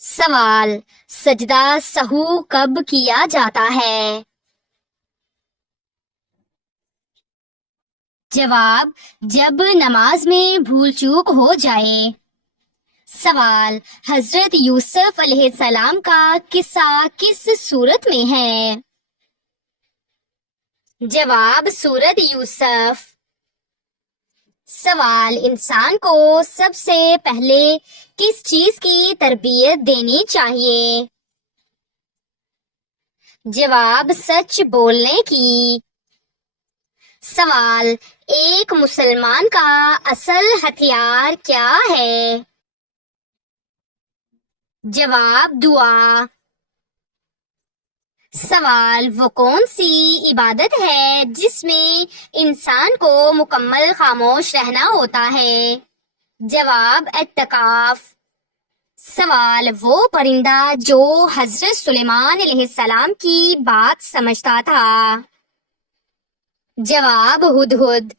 سوال: سجدہ سہو کب کیا جاتا ہے؟ جواب: جب نماز میں بھول چوک ہو جائے۔ سوال: حضرت یوسف علیہ السلام کا قصہ کس سورت میں ہے؟ جواب: سورت یوسف۔ سوال: انسان کو سب سے پہلے کس چیز کی تربیت دینی چاہیے؟ جواب: سچ بولنے کی۔ سوال: ایک مسلمان کا اصل ہتھیار کیا ہے؟ جواب: دعا۔ سوال: وہ کون سی عبادت ہے جس میں انسان کو مکمل خاموش رہنا ہوتا ہے؟ جواب: اعتکاف۔ سوال: وہ پرندہ جو حضرت سلیمان علیہ السلام کی بات سمجھتا تھا؟ جواب: ہدہد۔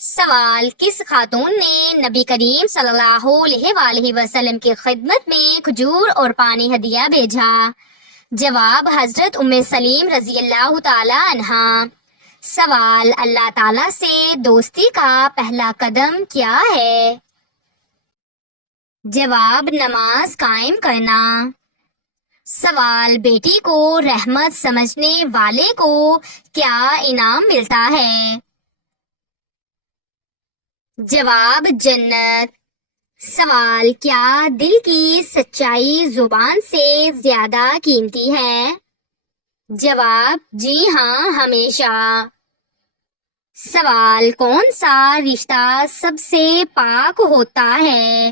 سوال: کس خاتون نے نبی کریم صلی اللہ علیہ وآلہ وسلم کی خدمت میں کھجور اور پانی ہدیہ بھیجا؟ جواب: حضرت ام سلیم رضی اللہ تعالی عنہا۔ سوال: اللہ تعالی سے دوستی کا پہلا قدم کیا ہے؟ جواب: نماز قائم کرنا۔ سوال: بیٹی کو رحمت سمجھنے والے کو کیا انعام ملتا ہے؟ جواب: جنت۔ سوال: کیا دل کی سچائی زبان سے زیادہ قیمتی ہے؟ جواب: جی ہاں، ہمیشہ۔ سوال: کون سا رشتہ سب سے پاک ہوتا ہے؟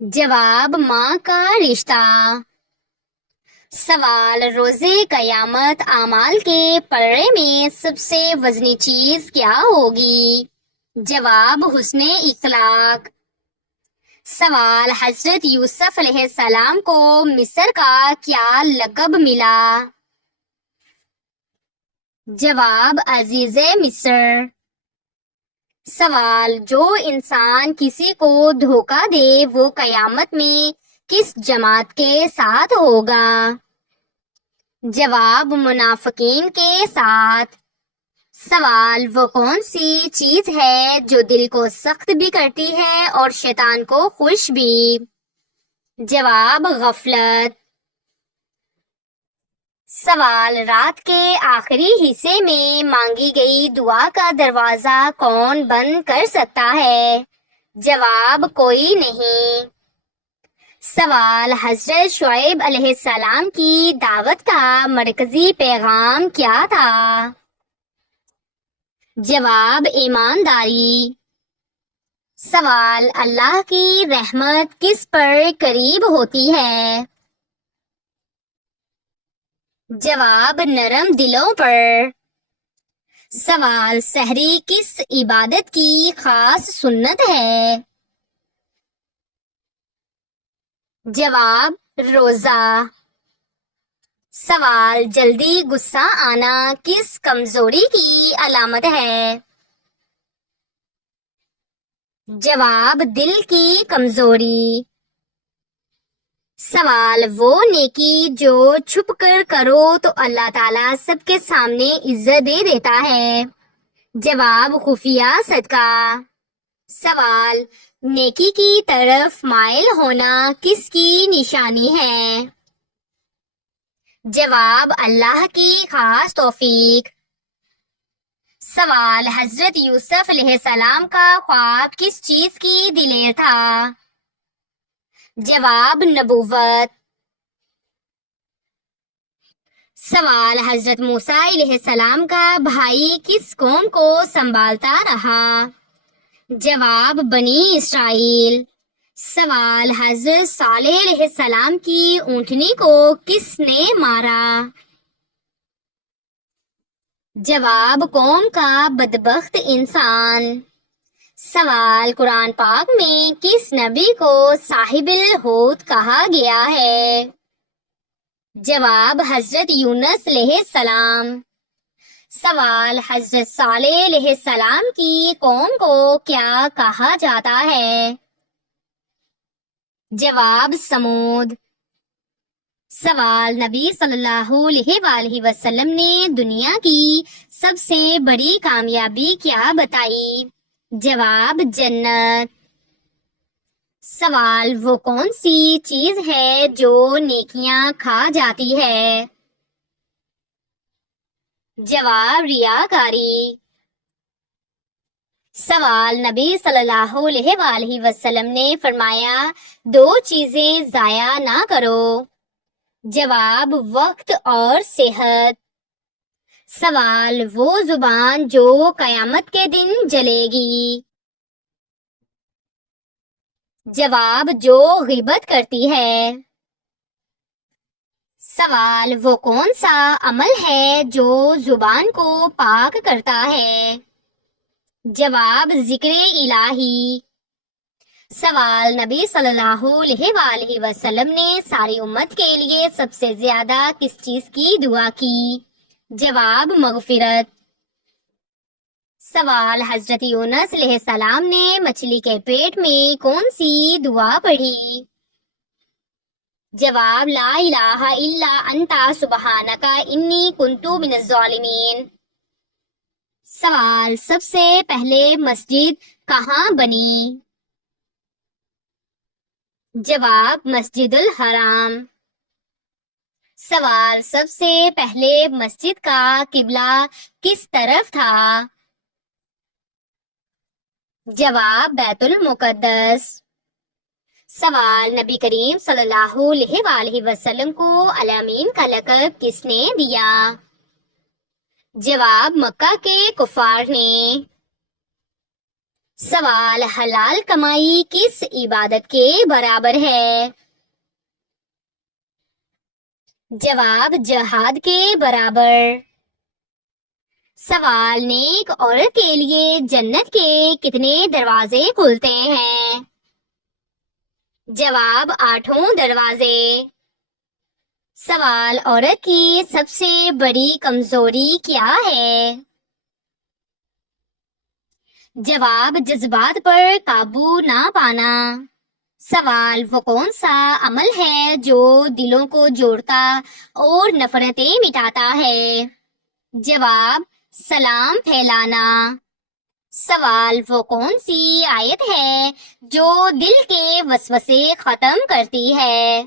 جواب: ماں کا رشتہ۔ سوال: روز قیامت اعمال کے پلڑے میں سب سے وزنی چیز کیا ہوگی؟ جواب: حسن اخلاق۔ سوال: حضرت یوسف علیہ السلام کو مصر کا کیا لقب ملا؟ جواب: عزیز مصر۔ سوال: جو انسان کسی کو دھوکہ دے وہ قیامت میں کس جماعت کے ساتھ ہوگا؟ جواب: منافقین کے ساتھ۔ سوال: وہ کون سی چیز ہے جو دل کو سخت بھی کرتی ہے اور شیطان کو خوش بھی؟ جواب: غفلت۔ سوال: رات کے آخری حصے میں مانگی گئی دعا کا دروازہ کون بند کر سکتا ہے؟ جواب: کوئی نہیں۔ سوال: حضرت شعیب علیہ السلام کی دعوت کا مرکزی پیغام کیا تھا؟ جواب: ایمانداری۔ سوال: اللہ کی رحمت کس پر قریب ہوتی ہے؟ جواب: نرم دلوں پر۔ سوال: سحری کس عبادت کی خاص سنت ہے؟ جواب: روزہ۔ سوال: جلدی غصہ آنا کس کمزوری کی علامت ہے؟ جواب: دل کی کمزوری۔ سوال: وہ نیکی جو چھپ کر کرو تو اللہ تعالیٰ سب کے سامنے عزت دے دیتا ہے؟ جواب: خفیہ صدقہ۔ سوال: نیکی کی طرف مائل ہونا کس کی نشانی ہے؟ جواب: اللہ کی خاص توفیق۔ سوال: حضرت یوسف علیہ السلام کا خواب کس چیز کی دلیر تھا؟ جواب: نبوت۔ سوال: حضرت موسیٰ علیہ السلام کا بھائی کس قوم کو سنبھالتا رہا؟ جواب: بنی اسرائیل۔ سوال: حضرت صالح علیہ السلام کی اونٹنی کو کس نے مارا؟ جواب: قوم کا بدبخت انسان۔ سوال: قرآن پاک میں کس نبی کو صاحب الحوت کہا گیا ہے؟ جواب: حضرت یونس علیہ السلام۔ سوال: حضرت صالح علیہ السلام کی قوم کو کیا کہا جاتا ہے؟ جواب سمود۔ سوال، نبی صلی اللہ علیہ وآلہ وسلم نے دنیا کی سب سے بڑی کامیابی کیا بتائی؟ جواب جنت۔ سوال، وہ کون سی چیز ہے جو نیکیاں کھا جاتی ہے؟ جواب ریاکاری۔ سوال، نبی صلی اللہ علیہ وآلہ وسلم نے فرمایا 2 چیزیں ضائع نہ کرو۔ جواب وقت اور صحت۔ سوال، وہ زبان جو قیامت کے دن جلے گی؟ جواب جو غیبت کرتی ہے۔ سوال، وہ کون سا عمل ہے جو زبان کو پاک کرتا ہے؟ جواب ذکر الہی۔ سوال، نبی صلی اللہ علیہ وآلہ وسلم نے ساری امت کے لیے سب سے زیادہ کس چیز کی دعا کی؟ جواب مغفرت۔ سوال، حضرت یونس علیہ السلام نے مچھلی کے پیٹ میں کون سی دعا پڑھی؟ جواب لا الہ الا انت سبحانک انی کنت من الظالمین۔ سوال، سب سے پہلے مسجد کہاں بنی؟ جواب مسجد الحرام۔ سوال، سب سے پہلے مسجد کا قبلہ کس طرف تھا؟ جواب بیت المقدس۔ سوال، نبی کریم صلی اللہ علیہ وآلہ وسلم کو الامین کا لقب کس نے دیا؟ جواب مکہ کے کفار نے۔ سوال، حلال کمائی کس عبادت کے برابر ہے؟ جواب جہاد کے برابر۔ سوال، نیک عورت کے لیے جنت کے کتنے دروازے کھلتے ہیں؟ جواب 8 دروازے۔ سوال، عورت کی سب سے بڑی کمزوری کیا ہے؟ جواب جذبات پر قابو نہ پانا۔ سوال، وہ کون سا عمل ہے جو دلوں کو جوڑتا اور نفرتیں مٹاتا ہے؟ جواب سلام پھیلانا۔ سوال، وہ کون سی آیت ہے جو دل کے وسوسے ختم کرتی ہے؟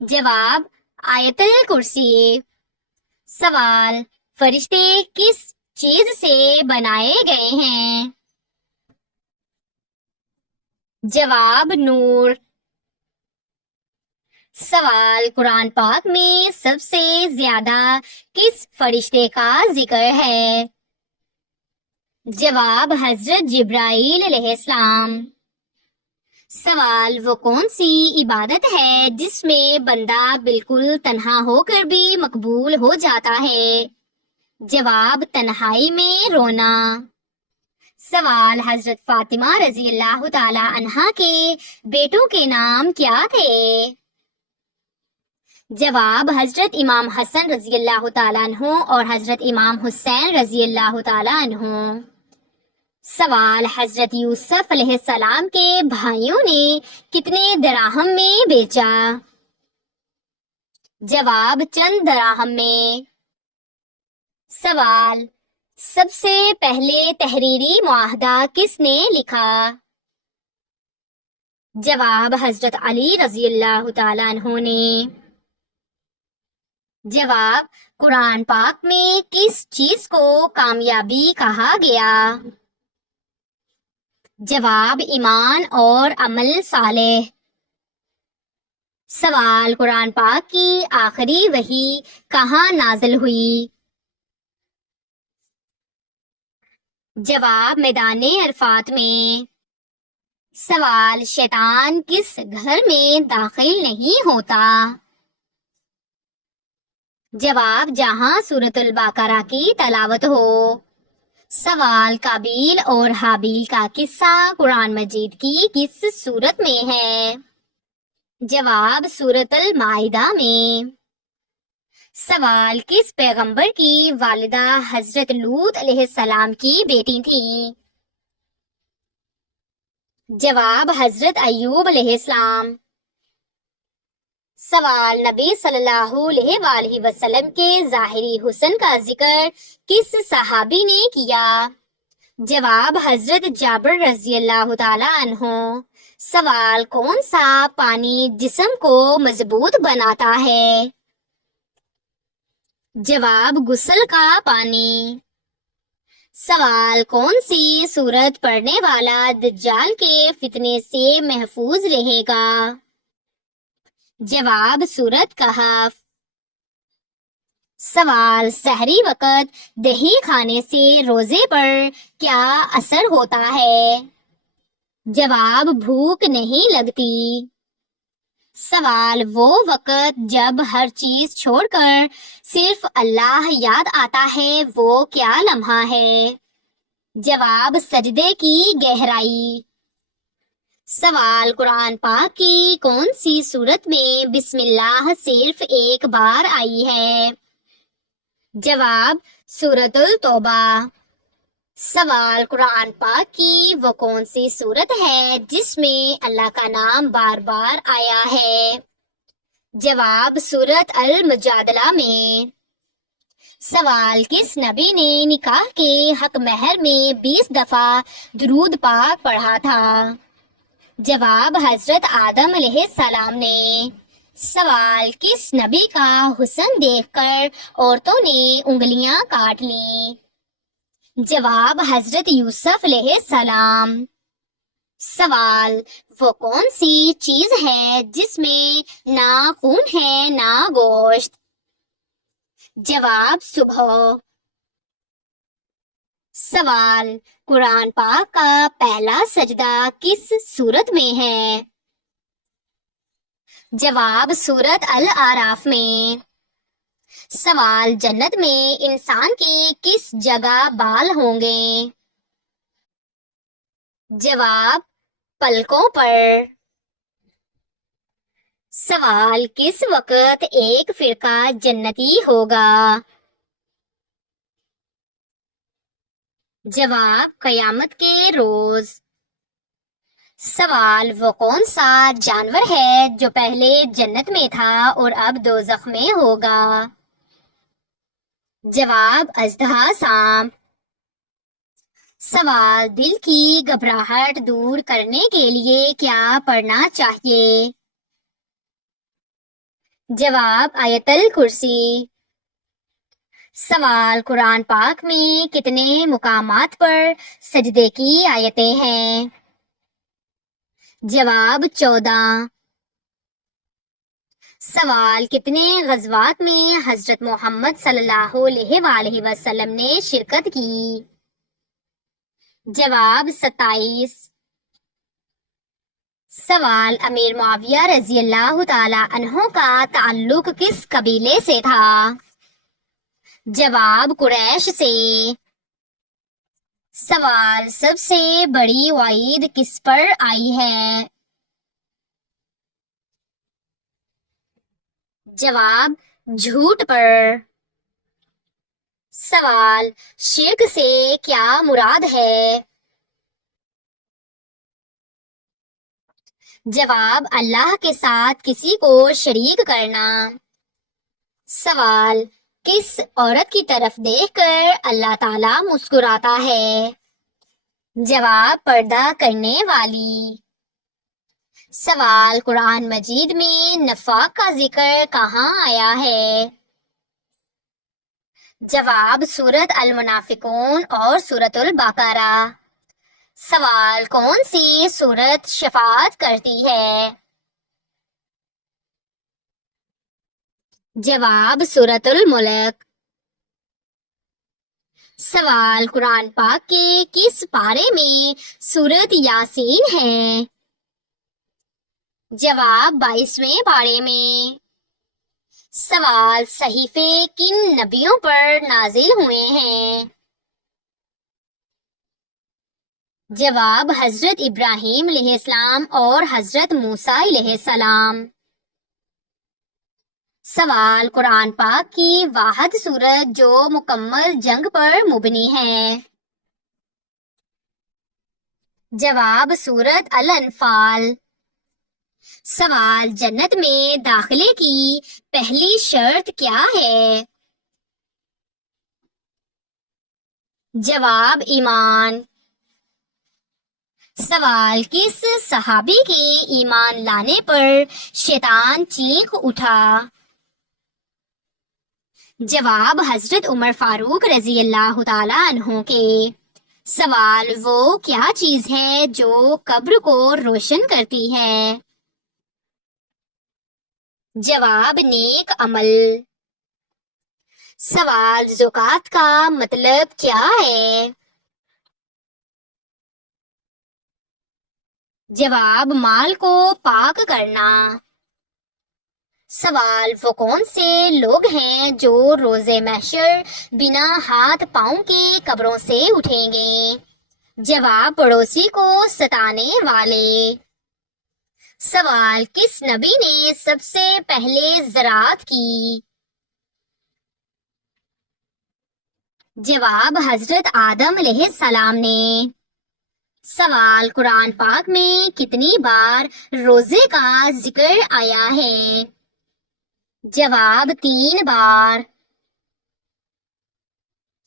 جواب آیت الکرسی۔ سوال، فرشتے کس چیز سے بنائے گئے ہیں؟ جواب نور۔ سوال، قرآن پاک میں سب سے زیادہ کس فرشتے کا ذکر ہے؟ جواب حضرت جبرائیل علیہ السلام۔ سوال، وہ کون سی عبادت ہے جس میں بندہ بالکل تنہا ہو کر بھی مقبول ہو جاتا ہے؟ جواب تنہائی میں رونا۔ سوال، حضرت فاطمہ رضی اللہ تعالی عنہا کے بیٹوں کے نام کیا تھے؟ جواب حضرت امام حسن رضی اللہ تعالیٰ عنہ اور حضرت امام حسین رضی اللہ تعالیٰ عنہ۔ سوال، حضرت یوسف علیہ السلام کے بھائیوں نے کتنے دراہم میں بیچا؟ جواب چند دراہم میں۔ سوال، سب سے پہلے تحریری معاہدہ کس نے لکھا؟ جواب حضرت علی رضی اللہ تعالیٰ عنہ نے۔ جواب، قرآن پاک میں کس چیز کو کامیابی کہا گیا؟ جواب ایمان اور عمل صالح۔ سوال، قرآن پاک کی آخری وحی کہاں نازل ہوئی؟ جواب میدان عرفات میں۔ سوال، شیطان کس گھر میں داخل نہیں ہوتا؟ جواب جہاں سورۃ البقرہ کی تلاوت ہو۔ سوال، قابیل اور حابیل کا قصہ قرآن مجید کی کس سورت میں ہے؟ جواب سورۃ المائدہ میں۔ سوال، کس پیغمبر کی والدہ حضرت لوط علیہ السلام کی بیٹی تھی؟ جواب حضرت ایوب علیہ السلام۔ سوال، نبی صلی اللہ علیہ وآلہ وسلم کے ظاہری حسن کا ذکر کس صحابی نے کیا؟ جواب حضرت جابر رضی اللہ تعالی عنہ۔ سوال، کون سا پانی جسم کو مضبوط بناتا ہے؟ جواب غسل کا پانی۔ سوال، کون سی سورت پڑھنے والا دجال کے فتنے سے محفوظ رہے گا؟ جواب سورت کہف۔ سوال، سحری وقت دہی کھانے سے روزے پر کیا اثر ہوتا ہے؟ جواب بھوک نہیں لگتی۔ سوال، وہ وقت جب ہر چیز چھوڑ کر صرف اللہ یاد آتا ہے وہ کیا لمحہ ہے؟ جواب سجدے کی گہرائی۔ سوال، قرآن پاک کی کون سی سورت میں بسم اللہ صرف ایک بار آئی ہے؟ جواب سورۃ التوبہ۔ سوال، قرآن پاک کی وہ کون سی سورت ہے جس میں اللہ کا نام بار بار آیا ہے؟ جواب سورۃ المجادلہ میں۔ سوال، کس نبی نے نکاح کے حق مہر میں 20 دفعہ درود پاک پڑھا تھا؟ جواب حضرت آدم علیہ السلام نے۔ سوال، کس نبی کا حسن دیکھ کر عورتوں نے انگلیاں کاٹ لیں؟ جواب حضرت یوسف علیہ السلام۔ سوال، وہ کون سی چیز ہے جس میں نہ خون ہے نہ گوشت؟ جواب صبح۔ سوال، قرآن پاک کا پہلا سجدہ کس سورت میں ہے؟ جواب سورت الاعراف میں۔ سوال، جنت میں انسان کے کس جگہ بال ہوں گے؟ جواب پلکوں پر۔ سوال، کس وقت ایک فرقہ جنتی ہوگا؟ جواب قیامت کے روز۔ سوال، وہ کون سا جانور ہے جو پہلے جنت میں تھا اور اب دوزخ میں ہوگا؟ جواب اژدہا سانپ۔ سوال، دل کی گھبراہٹ دور کرنے کے لیے کیا پڑھنا چاہیے؟ جواب آیت الکرسی۔ سوال، قرآن پاک میں کتنے مقامات پر سجدے کی آیتیں ہیں؟ جواب 14۔ سوال، کتنے غزوات میں حضرت محمد صلی اللہ علیہ وآلہ وسلم نے شرکت کی؟ جواب 27۔ سوال، امیر معاویہ رضی اللہ تعالی عنہ کا تعلق کس قبیلے سے تھا؟ جواب قریش سے۔ سوال، سب سے بڑی وعید کس پر آئی ہے؟ جواب جھوٹ پر۔ سوال، شرک سے کیا مراد ہے؟ جواب اللہ کے ساتھ کسی کو شریک کرنا۔ سوال، کس عورت کی طرف دیکھ کر اللہ تعالیٰ مسکراتا ہے؟ جواب پردہ کرنے والی۔ سوال، قرآن مجید میں نفاق کا ذکر کہاں آیا ہے؟ جواب سورت المنافقون اور سورت البقرہ۔ سوال، کون سی سورت شفاعت کرتی ہے؟ جواب سورت الملک۔ سوال، قرآن پاک کے کس پارے میں سورت یاسین ہے؟ جواب 22ویں پارے میں۔ سوال، صحیفے کن نبیوں پر نازل ہوئے ہیں؟ جواب حضرت ابراہیم علیہ السلام اور حضرت موسیٰ علیہ السلام۔ سوال، قرآن پاک کی واحد سورت جو مکمل جنگ پر مبنی ہے؟ جواب سورت الانفال۔ سوال جنت میں داخلے کی پہلی شرط کیا ہے؟ جواب ایمان۔ سوال کس صحابی کے ایمان لانے پر شیطان چیخ اٹھا؟ جواب حضرت عمر فاروق رضی اللہ تعالیٰ عنہ کے۔ سوال وہ کیا چیز ہے جو قبر کو روشن کرتی ہے؟ جواب نیک عمل۔ سوال زکوٰۃ کا مطلب کیا ہے؟ جواب مال کو پاک کرنا۔ سوال وہ کون سے لوگ ہیں جو روز محشر بنا ہاتھ پاؤں کے قبروں سے اٹھیں گے؟ جواب پڑوسی کو ستانے والے۔ سوال کس نبی نے سب سے پہلے زراعت کی؟ جواب حضرت آدم علیہ السلام نے۔ سوال قرآن پاک میں کتنی بار روزے کا ذکر آیا ہے؟ جواب 3 بار۔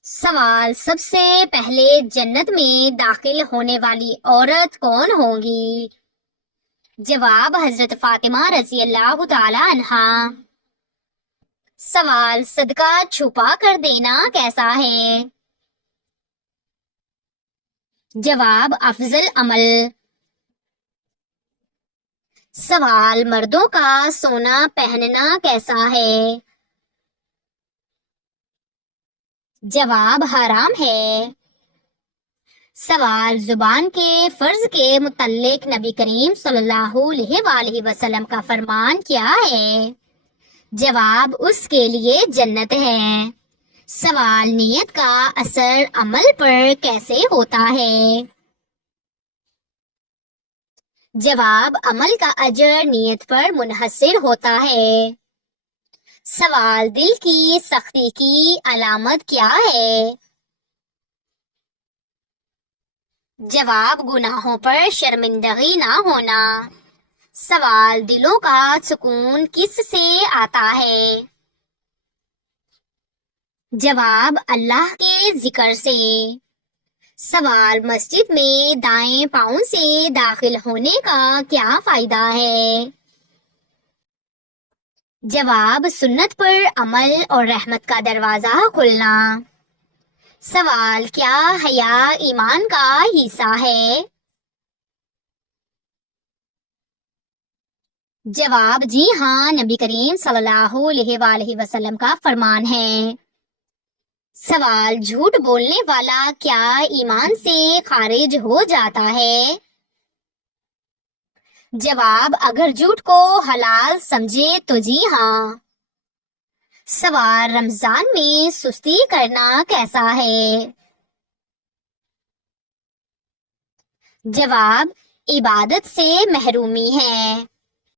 سوال سب سے پہلے جنت میں داخل ہونے والی عورت کون ہوگی؟ جواب حضرت فاطمہ رضی اللہ تعالی عنہا۔ سوال صدقہ چھپا کر دینا کیسا ہے؟ جواب افضل عمل۔ سوال مردوں کا سونا پہننا کیسا ہے؟ جواب حرام ہے۔ سوال زبان کے فرض کے متعلق نبی کریم صلی اللہ علیہ وآلہ وسلم کا فرمان کیا ہے؟ جواب اس کے لیے جنت ہے۔ سوال نیت کا اثر عمل پر کیسے ہوتا ہے؟ جواب عمل کا اجر نیت پر منحصر ہوتا ہے۔ سوال دل کی سختی کی علامت کیا ہے؟ جواب گناہوں پر شرمندگی نہ ہونا۔ سوال دلوں کا سکون کس سے آتا ہے؟ جواب اللہ کے ذکر سے۔ سوال مسجد میں دائیں پاؤں سے داخل ہونے کا کیا فائدہ ہے؟ جواب سنت پر عمل اور رحمت کا دروازہ کھلنا۔ سوال کیا حیا ایمان کا حصہ ہے؟ جواب جی ہاں، نبی کریم صلی اللہ علیہ وآلہ وسلم کا فرمان ہے۔ سوال جھوٹ بولنے والا کیا ایمان سے خارج ہو جاتا ہے؟ جواب اگر جھوٹ کو حلال سمجھے تو جی ہاں۔ سوال رمضان میں سستی کرنا کیسا ہے؟ جواب عبادت سے محرومی ہے۔